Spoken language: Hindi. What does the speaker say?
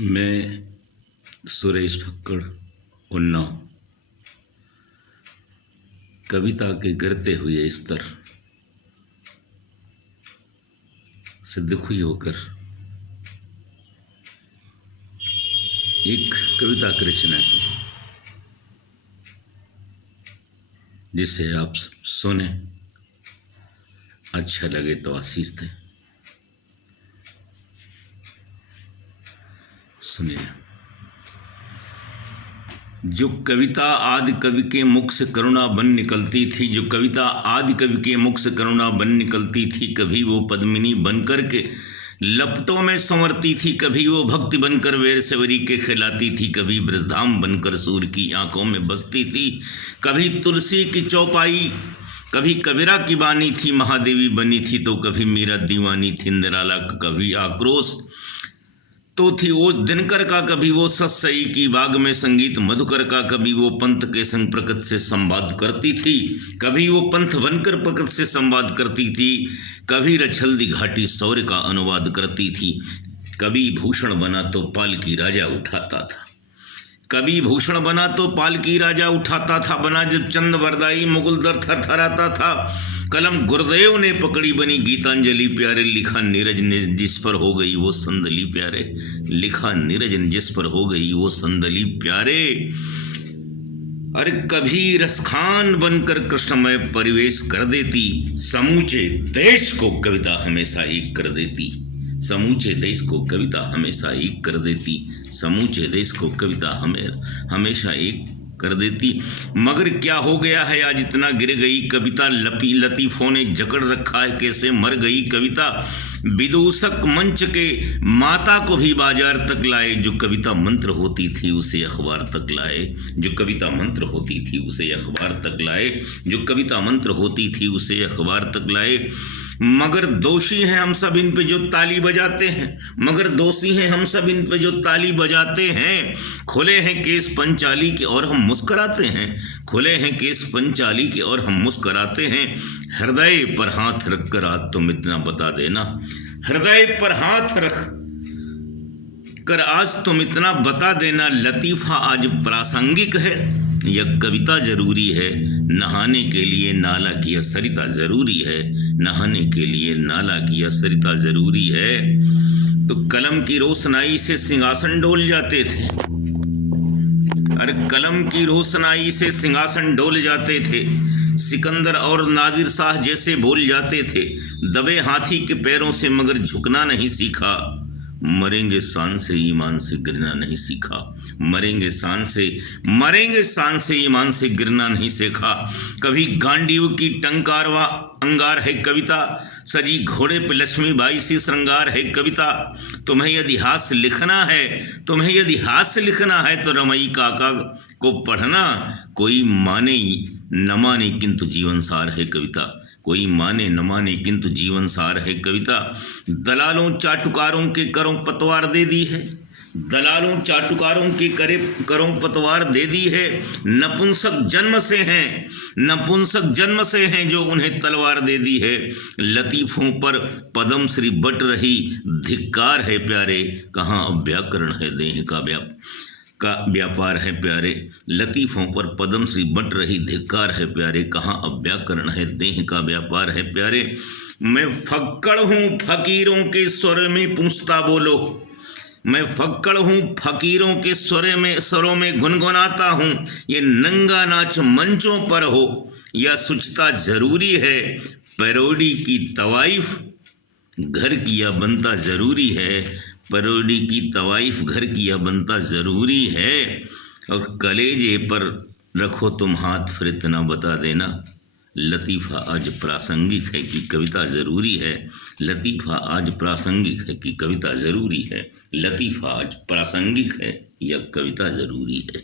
मैं सुरेश फक्कड़ उन्नाव कविता के गिरते हुए स्तर से दुखी होकर एक कविता की रचना की, जिसे आप सुने, अच्छा लगे तो आशीष दें। सुनिए। जो कविता आदि कवि के मुख से करुणा बन निकलती थी, जो कविता आदि कवि के मुख से करुणा बन निकलती थी, कभी वो पद्मिनी बनकर के लपटों में संवरती थी, कभी वो भक्ति बनकर वेर सेवरी के खिलाती थी, कभी ब्रजधाम बनकर सूर की आंखों में बसती थी, कभी तुलसी की चौपाई, कभी कबीरा की बानी थी, महादेवी बनी थी तो कभी मीरा दीवानी थी, निराला कभी आक्रोश तो थी वो दिनकर का, कभी वो सत्सई की बाग में संगीत मधुकर का, कभी वो पंथ के संग प्रकृति से संवाद करती थी, कभी वो पंथ बनकर प्रकृति से संवाद करती थी, कभी रछल्दी घाटी शौर्य का अनुवाद करती थी, कभी भूषण बना तो पालकी राजा उठाता था, कभी भूषण बना तो पालकी राजा उठाता था, बना जब चंद वरदाई मुगल दर थरथराता था, कलम गुरुदेव ने पकड़ी बनी गीतांजलि प्यारे, लिखा नीरज ने जिस पर हो गई वो संदली प्यारे, लिखा नीरज ने जिस पर हो गई वो संदली प्यारे। अरे कभी रसखान बनकर कृष्णमय परिवेश कर देती, समूचे देश को कविता हमेशा एक कर देती, समूचे देश को कविता हमेशा एक कर देती, समूचे देश को कविता हमेशा एक कर देती। मगर क्या हो गया है आज इतना गिर गई कविता, लतीफ़ों ने जकड़ रखा है कैसे मर गई कविता, विदूषक मंच के माता को भी बाजार तक लाए, जो कविता मंत्र होती थी उसे अखबार तक लाए, जो कविता मंत्र होती थी उसे अखबार तक लाए, जो कविता मंत्र होती थी उसे अखबार तक लाए। मगर दोषी हैं हम सब इन पे जो ताली बजाते हैं, मगर दोषी हैं हम सब इन पे जो ताली बजाते हैं, खुले हैं केस पंचाली के और हम मुस्कराते हैं, खुले हैं केस पंचाली के और हम मुस्कराते हैं। हृदय पर हाथ रखकर आज तुम इतना बता देना, हृदय पर हाथ रख कर आज तुम इतना बता देना, लतीफ़ा आज प्रासंगिक है यह कविता जरूरी है, नहाने के लिए नाला की यह सरिता जरूरी है, नहाने के लिए नाला की यह सरिता जरूरी है। तो कलम की रोशनाई से सिंहासन डोल जाते थे, अरे कलम की रोशनाई से सिंहासन डोल जाते थे, सिकंदर और नादिर शाह जैसे बोल जाते थे, दबे हाथी के पैरों से मगर झुकना नहीं सीखा, मरेंगे शान से ईमान से गिरना नहीं सीखा, मरेंगे शान से ईमान से गिरना नहीं सीखा। कभी गांडीव की टंकारवा अंगार है कविता, सजी घोड़े पे लक्ष्मीबाई से श्रृंगार है कविता। तुम्हें यदि हास्य लिखना है, तुम्हें यदि हास्य लिखना है तो रमई काका को पढ़ना, कोई माने न माने किंतु जीवन सार है कविता, कोई माने न माने किंतु जीवन सार है कविता। दलालों चाटुकारों के करों पतवार दे दी है, दलालों चाटुकारों के करों पतवार दे दी है, नपुंसक जन्म से हैं जो उन्हें तलवार दे दी है। लतीफ़ों पर पद्म श्री बट रही धिक्कार है प्यारे, कहाँ अब व्याकरण है देह का व्यापार है प्यारे, लतीफ़ों पर पद्म श्री बट रही धिक्कार है प्यारे, कहाँ अब व्याकरण है देह का व्यापार है प्यारे। मैं फक्कड़ हूँ फकीरों के स्वर में पूछता बोलो, मैं फक्कड़ हूँ फकीरों के स्वरों में गुनगुनाता हूँ, ये नंगा नाच मंचों पर हो या सुचता जरूरी है, पैरोडी की तवाइफ घर किया बनता जरूरी है, पैरोडी की तवाइफ घर किया बनता जरूरी है। और कलेजे पर रखो तुम हाथ फिर इतना बता देना, लतीफ़ा आज प्रासंगिक है कि कविता ज़रूरी है, लतीफ़ा आज प्रासंगिक है कि कविता ज़रूरी है, लतीफ़ा आज प्रासंगिक है यह कविता ज़रूरी है।